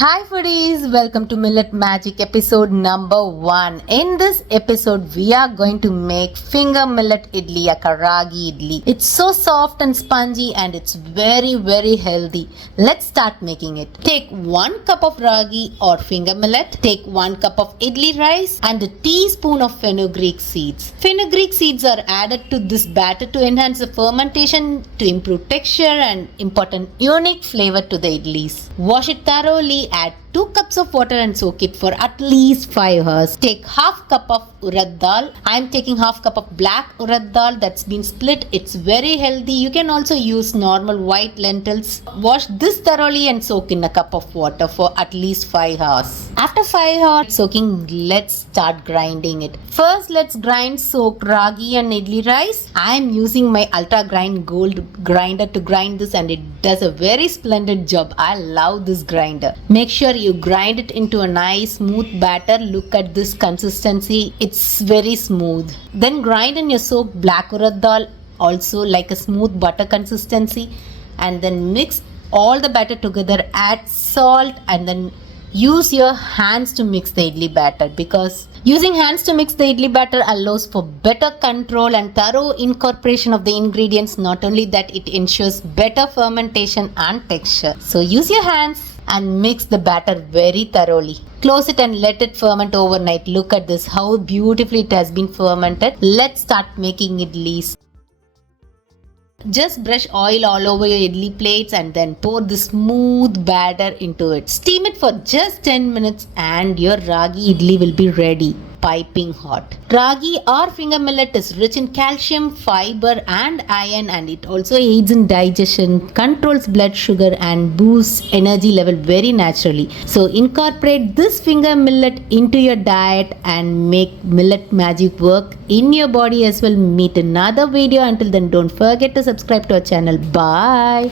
Hi foodies, welcome to Millet Magic episode number 1. In this episode, we are going to make finger millet idli, Ragi Idli. It's so soft and spongy and it's very healthy. Let's start making it. Take 1 cup of ragi or finger millet. Take 1 cup of idli rice and a teaspoon of fenugreek seeds. Fenugreek seeds are added to this batter to enhance the fermentation, to improve texture and impart an unique flavor to the idlis. Wash it thoroughly. Add 2 cups of water and soak it for at least 5 hours. Take half cup of urad dal. I am taking half cup of black urad dal that's been split. It's very healthy. You can also use normal white lentils. Wash this thoroughly and soak in a cup of water for at least 5 hours. After 5 hours soaking, let's start grinding it. First, let's grind soaked ragi and idli rice. I am using my ultra grind gold grinder to grind this and it does a very splendid job. I love this grinder. Make sure you grind it into a nice smooth batter. Look at this consistency. It's very smooth. Then grind in your soaked black urad dal, also like a smooth butter consistency, and then mix all the batter together. Add salt and then use your hands to mix the idli batter, because using hands to mix the idli batter allows for better control and thorough incorporation of the ingredients. Not only that, it ensures better fermentation and texture. So use your hands and mix the batter very thoroughly. Close it and let it ferment overnight. Look at this, how beautifully it has been fermented. Let's start making idlis. Just brush oil all over your idli plates and then pour the smooth batter into it. Steam it for just 10 minutes and your ragi idli will be ready. Piping hot. Ragi or finger millet is rich in calcium, fiber and iron, and it also aids in digestion, controls blood sugar and boosts energy level very naturally. So incorporate this finger millet into your diet and make millet magic work in your body as well. Meet another video. Until then, don't forget to subscribe to our channel. Bye.